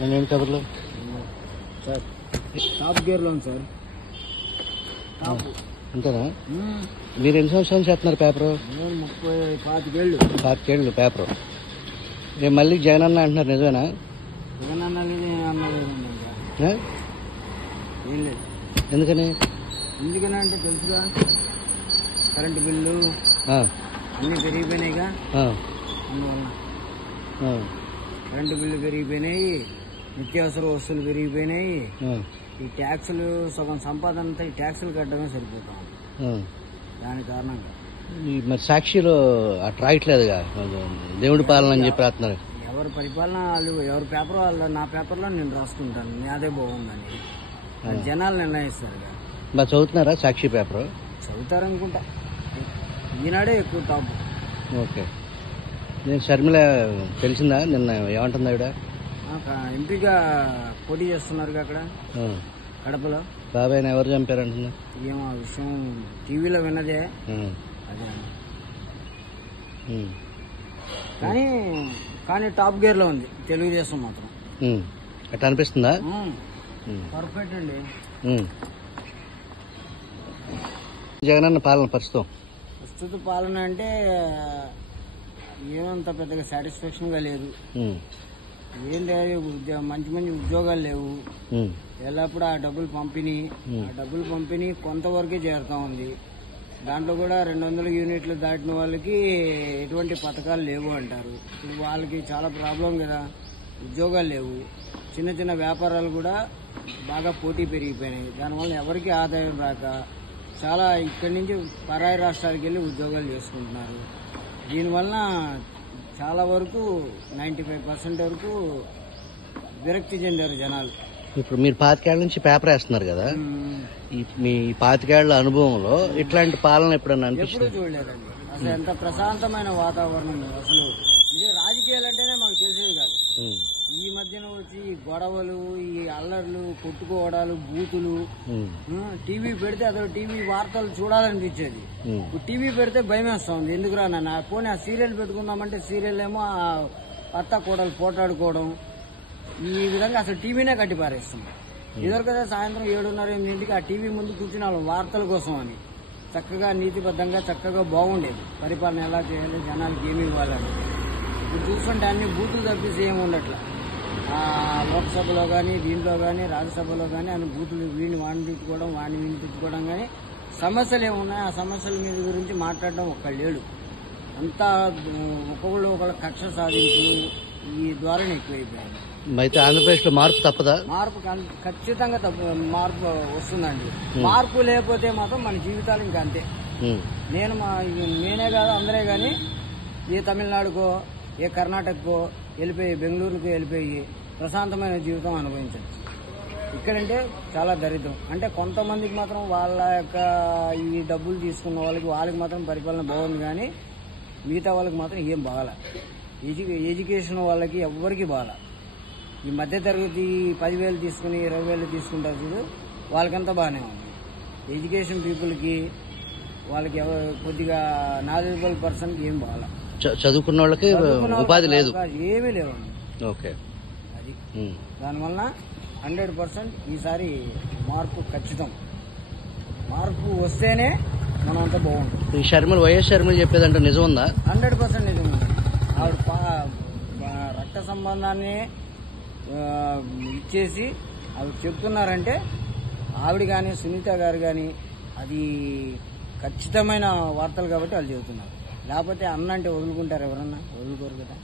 నేను కబుర్లో sir top గేర్లో ఉంది సార్. అంతేనా? మీరు ఎన్ని సంవత్సరాలు చేస్తున్నారు పేపరు? నేను 25 ఏళ్ళు. 25 ఏళ్ళు పేపరు. నేను మళ్ళీ జగన్ అన్న అంటున్నారు, నిజమేనా? జగన్ అన్నది అన్నది ఏం లేదు. ఎందుకని? ఎందుకని అంటే తెలుసుగా, కరెంటు బిల్లు అన్నీ పెరిగిపోయినాయిగా. అందువల్ల కరెంటు బిల్లు పెరిగిపోయినాయి, నిత్యావసర వస్తువులు పెరిగిపోయినాయి. ఈ ట్యాక్సులు సగం సంపాదన అంతా ఈ ట్యాక్సులు కట్టడమే సరిపోతాం. దాని కారణంగా మరి సాక్షిలో అటు రాయట్లేదుగా, దేవుడి పాలన అని చెప్పి రాస్తున్నారు. ఎవరి పరిపాలన వాళ్ళు, ఎవరి పేపర్ వాళ్ళు. నా పేపర్లో నేను రాసుకుంటాను, అదే బాగుందని. జనాలు నిర్ణయిస్తారు. మరి చదువుతున్నారా సాక్షి పేపర్? చదువుతారనుకుంటా. ఈనాడే ఎక్కువ టాప్. ఓకే. నేను షర్మిల తెలిసిందా నిన్న ఏమంటుంది ఆవిడ? ఎంపీగా పోటీ చేస్తున్నారు అక్కడ కడపలో. బాబాయ్ ఎవరు చంపారంటున్నా? ఏమో ఆ విషయం టీవీలో విన్నదే. అదే కానీ టాప్ గేర్ లో ఉంది తెలుగుదేశం మాత్రం. అట్లా అనిపిస్తుందా? పర్ఫెక్ట్ అండి. జగనన్న పాలన ప్రస్తుత పాలన అంటే ఏమంత పెద్దగా సాటిస్ఫాక్షన్ గా లేదు. ఏం లేదు, మంచి మంచి ఉద్యోగాలు లేవు. ఎల్లప్పుడు ఆ డబ్బులు పంపిణీ కొంతవరకే చేరుతా ఉంది. దాంట్లో కూడా 200 యూనిట్లు దాటిన వాళ్ళకి ఎటువంటి పథకాలు లేవు అంటారు. ఇప్పుడు వాళ్ళకి చాలా ప్రాబ్లం కదా, ఉద్యోగాలు లేవు. చిన్న చిన్న వ్యాపారాలు కూడా బాగా పోటీ పెరిగిపోయినాయి. దానివల్ల ఎవరికి ఆదాయం రాక చాలా ఇక్కడి నుంచి పరాయి రాష్ట్రాలకు వెళ్ళి ఉద్యోగాలు చేసుకుంటున్నారు. దీనివల్ల చాలా వరకు 95% వరకు విరక్తి చెందారు జనాలు. ఇప్పుడు మీరు 25 ఏళ్ల నుంచి పేపర్ వేస్తున్నారు కదా, మీ 25 ఏళ్ల అనుభవంలో ఇట్లాంటి పాలన ఎప్పుడన్నా అనిపిస్తుంది? ఎప్పుడు చూడలేదండి. అసలు ఎంత ప్రశాంతమైన వాతావరణం. అసలు ఇదే రాజకీయాలు అంటేనే మాకు తెలిసేది కాదు. ఈ మధ్యన వచ్చి గొడవలు, ఈ అల్లర్లు, కొట్టుకోవడాలు, బూతులు. టీవీ పెడితే అదొక టీవీ వార్తలు చూడాలనిపించేది. ఇప్పుడు టీవీ పెడితే భయం వేస్తుంది. ఎందుకురా నాన్న పోనీ ఆ సీరియల్ పెట్టుకుందామంటే సీరియల్ ఏమో అత్త కోడలు పోటాడుకోవడం, ఈ విధంగా అసలు టీవీనే కట్టిపారేస్తుంది. ఇదివరకు కదా సాయంత్రం 7:30-8 ఆ టీవీ ముందు కూర్చుని వాళ్ళు వార్తల కోసం అని చక్కగా నీతిబద్ధంగా చక్కగా బాగుండేది. పరిపాలన ఎలా చేయాలి, జనాలకి ఏమి ఇవ్వాలని. ఇప్పుడు చూస్తుంటే అన్ని బూతులు తప్పిస్తే ఏమి ఉండట్లా. లోక్సభలో కానీ, దీంట్లో కానీ, రాజ్యసభలో కానీ అన్ని బూతులు, వాడిని తిట్టుకోవడం, వీడిని తిట్టుకోవడం. కానీ సమస్యలు ఏమున్నాయి, ఆ సమస్యల మీద గురించి మాట్లాడడం ఒక్కళ్ళు లేడు. అంతా ఒకళ్ళ కక్ష సాధించు ఈ ద్వారానే ఎక్కువైపోయాయి. అయితే ఆంధ్రప్రదేశ్ లో మార్పు తప్పదా? మార్పు ఖచ్చితంగా మార్పు వస్తుందండి. మార్పు లేకపోతే మాత్రం మన జీవితాలు ఇంకా అంతే. నేనే కాదు అందరే కానీ ఏ తమిళనాడుకో, ఏ కర్ణాటకకో వెళ్ళిపోయి, బెంగళూరుకు వెళ్ళిపోయి ప్రశాంతమైన జీవితం అనుభవించండి. ఇక్కడంటే చాలా దరిద్రం. అంటే కొంతమందికి మాత్రం వాళ్ళ యొక్క ఈ డబ్బులు తీసుకున్న వాళ్ళకి మాత్రం పరిపాలన బాగుంది. కానీ మిగతా వాళ్ళకి మాత్రం ఏం బాగాల. ఎడ్యుకేషన్ వాళ్ళకి ఎవ్వరికి బాగాల. ఈ మధ్యతరగతి 10,000 తీసుకుని 20,000 తీసుకుంటారు చూడు, వాళ్ళకంతా బాగానే ఉంది. ఎడ్యుకేషన్ పీపుల్కి వాళ్ళకి కొద్దిగా నాలెడ్జబుల్ పర్సన్కి ఏం బాగాల. చదువుకున్న వాళ్ళకి ఉపాధి లేదు, ఏమీ లేవండి. ఓకే. అది దానివల్ల 100% ఈసారి మార్పు ఖచ్చితం. మార్పు వస్తేనే మనం అంతా బాగుంటుంది. ఈ వైఎస్ షర్మిల చెప్పేదంటే నిజం ఉందా? 100% నిజం ఉంది. ఆవిడ రక్త సంబంధాన్ని ఇచ్చేసి ఆవిడ చెప్తున్నారంటే ఆవిడ కానీ, సునీత గారు కానీ, అది ఖచ్చితమైన వార్తలు కాబట్టి వాళ్ళు చెబుతున్నారు. లేకపోతే అన్న అంటే వదులుకుంటారు ఎవరన్నా? వదులుకోరు కదా.